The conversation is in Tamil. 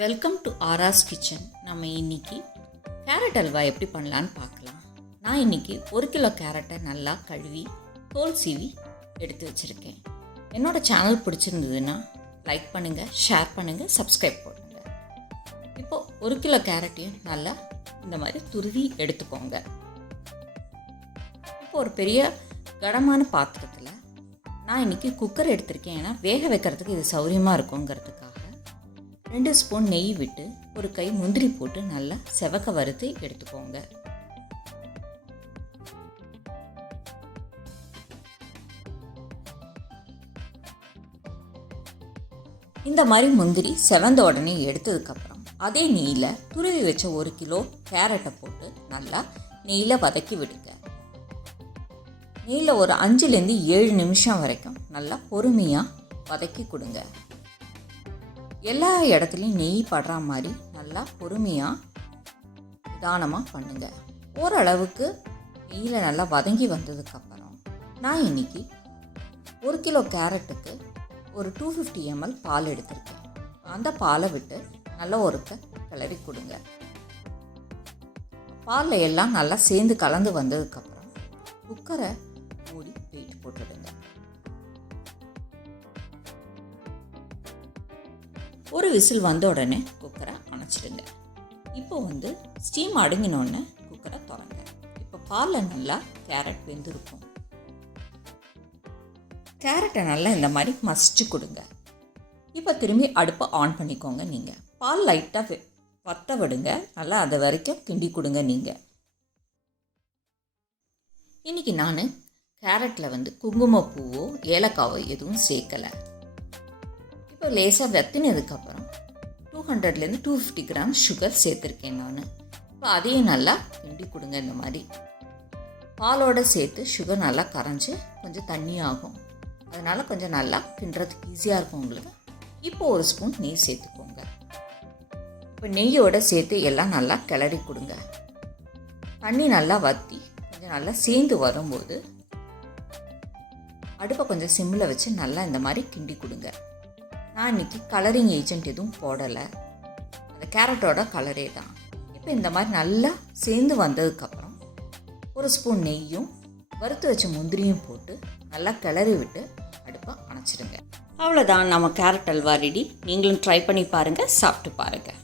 Welcome to ஆராஸ் kitchen. நம்ம இன்றைக்கி கேரட் அல்வா எப்படி பண்ணலான்னு பார்க்கலாம். நான் இன்றைக்கி 1 கிலோ கேரட்டை நல்லா கழுவி தோல் சீவி எடுத்து வச்சுருக்கேன். என்னோடய சேனல் பிடிச்சிருந்ததுன்னா லைக் பண்ணுங்கள், ஷேர் பண்ணுங்கள், சப்ஸ்கிரைப் பண்ணுங்கள். இப்போது 1 கிலோ கேரட்டையும் நல்லா இந்த மாதிரி துருவி எடுத்துக்கோங்க. இப்போ ஒரு பெரிய கனமான பாத்திரத்தில் நான் இன்றைக்கி குக்கர் எடுத்திருக்கேன். ஏன்னா வேக வைக்கிறதுக்கு இது சௌரியமாக இருக்குங்கிறதுக்காக 2 ஸ்பூன் நெய் விட்டு ஒரு கை முந்திரி போட்டு நல்லா செவக்க வறுத்து எடுத்துக்கோங்க. இந்த மாதிரி முந்திரி செவந்த உடனே எடுத்ததுக்கப்புறம் அதே நெய்யில் துருவி வச்ச 1 கிலோ கேரட்டை போட்டு நல்லா நெய்யில் வதக்கி விடுங்க. நெய்யில் ஒரு 5லேருந்து 7 நிமிஷம் வரைக்கும் நல்லா பொறுமையாக வதக்கி கொடுங்க. எல்லா இடத்துலையும் நெய் படுற மாதிரி நல்லா பொறுமையாக நிதானமாக பண்ணுங்கள். ஓரளவுக்கு நெய்யில் நல்லா வதங்கி வந்ததுக்கப்புறம் நான் இன்றைக்கி 1 கிலோ கேரட்டுக்கு ஒரு 250 ml பால் எடுத்திருக்கேன். அந்த பாலை விட்டு நல்லா கிளறி கொடுங்க. பாலில் எல்லாம் நல்லா சேர்ந்து கலந்து வந்ததுக்கப்புறம் குக்கரை மூடி வெயிட் போட்டுடுங்க. ஒரு விசில் வந்த உடனே குக்கரை அணைச்சிடுங்க. இப்போ ஸ்டீம் அடங்கினோடனே குக்கரை திறங்க. இப்போ பாலில் நல்லா கேரட் வெந்திருக்கும். கேரட்டை நல்லா இந்த மாதிரி மசிச்சு கொடுங்க. இப்போ திரும்பி அடுப்பை ஆன் பண்ணிக்கோங்க. நீங்கள் பால் லைட்டாக வத்த விடுங்க. நல்லா அது வரைக்கும் கிண்டி கொடுங்க. நீங்கள் இன்றைக்கி நான் கேரட்டில் குங்குமப்பூவோ ஏலக்காவோ எதுவும் சேர்க்கலை. இப்போ லேசாக வத்தினதுக்கப்புறம் 200லேருந்து 250 கிராம் சுகர் சேர்த்துருக்கேன் நான். இப்போ அதையும் நல்லா கிண்டி கொடுங்க. இந்த மாதிரி பாலோடு சேர்த்து சுகர் நல்லா கரைஞ்சி கொஞ்சம் தண்ணி ஆகும். அதனால் கொஞ்சம் நல்லா கிண்டுறதுக்கு ஈஸியாக இருக்கும் உங்களுக்கு. இப்போ 1 ஸ்பூன் நெய் சேர்த்துக்கோங்க. இப்போ நெய்யோடு சேர்த்து எல்லாம் நல்லா கிளறி கொடுங்க. தண்ணி நல்லா வற்றி கொஞ்சம் நல்லா சேர்ந்து வரும்போது அடுப்பை கொஞ்சம் சிம்மில் வச்சு நல்லா இந்த மாதிரி கிண்டி கொடுங்க. நான் இன்றைக்கி கலரிங் ஏஜென்ட் எதுவும் போடலை, அந்த கேரட்டோட கலரே தான். இப்போ இந்த மாதிரி நல்லா சேர்ந்து வந்ததுக்கப்புறம் 1 ஸ்பூன் நெய்யும் வறுத்து வச்ச முந்திரியும் போட்டு நல்லா கிளறி விட்டு அடுப்பை அணைச்சிடுங்க. அவ்வளோதான், நம்ம கேரட் அல்வா ரெடி. நீங்களும் ட்ரை பண்ணி பாருங்கள், சாப்பிட்டு பாருங்கள்.